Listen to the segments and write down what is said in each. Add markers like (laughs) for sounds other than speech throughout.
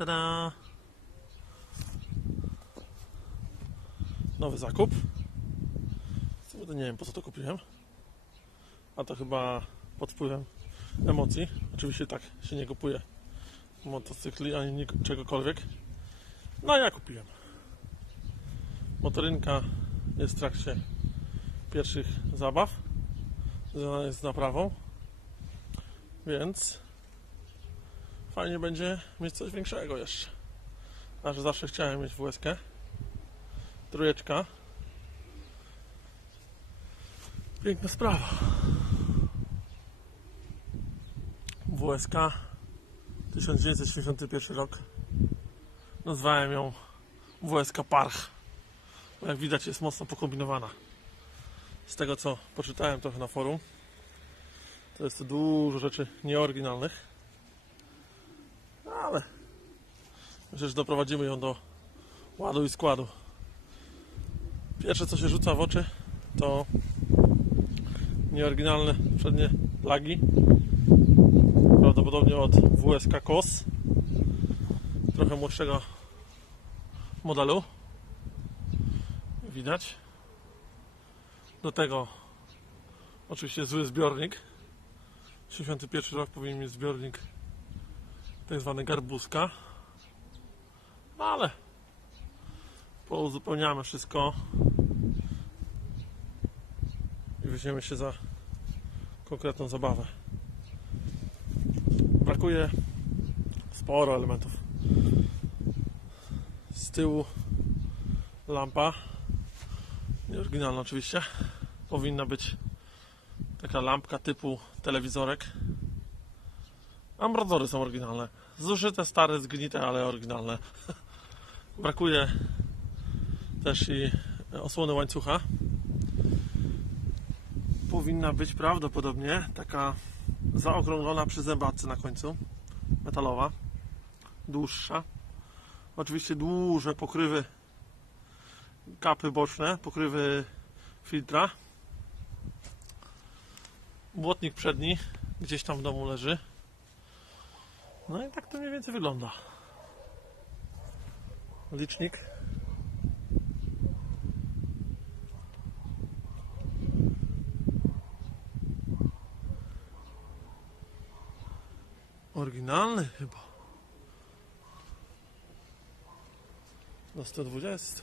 Tada! Nowy zakup. Co Nie wiem po co to kupiłem. A to chyba pod wpływem emocji. Oczywiście tak się nie kupuje motocykli ani czegokolwiek. No ja kupiłem. Motorynka jest w trakcie pierwszych zabaw. Związana jest z naprawą. Więc fajnie będzie mieć coś większego jeszcze. Że zawsze chciałem mieć WSK. Trójeczka. Piękna sprawa. WSK 1971 rok. Nazwałem ją WSK Parch. Jak widać jest mocno pokombinowana. Z tego co poczytałem trochę na forum, to jest to dużo rzeczy nieoryginalnych. Ale myślę, że doprowadzimy ją do ładu i składu. Pierwsze co się rzuca w oczy to nieoryginalne przednie lagi. Prawdopodobnie od WSK KOS. Trochę młodszego modelu. Widać. Do tego oczywiście zły zbiornik. 61 rok powinien mieć zbiornik tak zwany garbuska. No ale pouzupełniamy wszystko i weźmiemy się za konkretną zabawę. Brakuje sporo elementów. Z tyłu lampa nieoryginalna oczywiście powinna być taka lampka typu telewizorek Ambrodory są oryginalne. Zużyte, stare, zgnite, ale oryginalne. (laughs) Brakuje też i osłony łańcucha. Powinna być prawdopodobnie taka zaokrąglona przy zębatce na końcu. Metalowa. Dłuższa. Oczywiście duże pokrywy kapy boczne, pokrywy filtra. Błotnik przedni gdzieś tam w domu leży. No i tak to mniej więcej wygląda. Licznik. Oryginalny chyba. Do 120.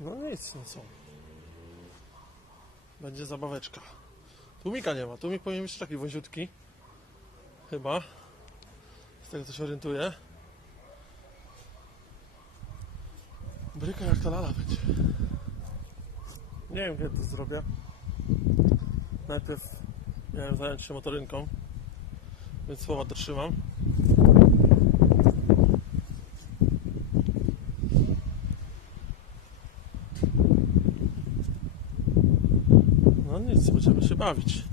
No nic, no co. Będzie zabaweczka. Tłumika nie ma. Tłumik powinien być taki wąziutki. Chyba. Z tego co się orientuję. Bryka jak ta lala będzie. Nie wiem kiedy to zrobię. Najpierw miałem zająć się motorynką. Więc słowa dotrzymam. No nic, będziemy się bawić.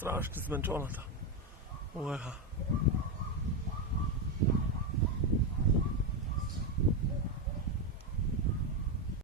strašno zmenčonata. Ovoga.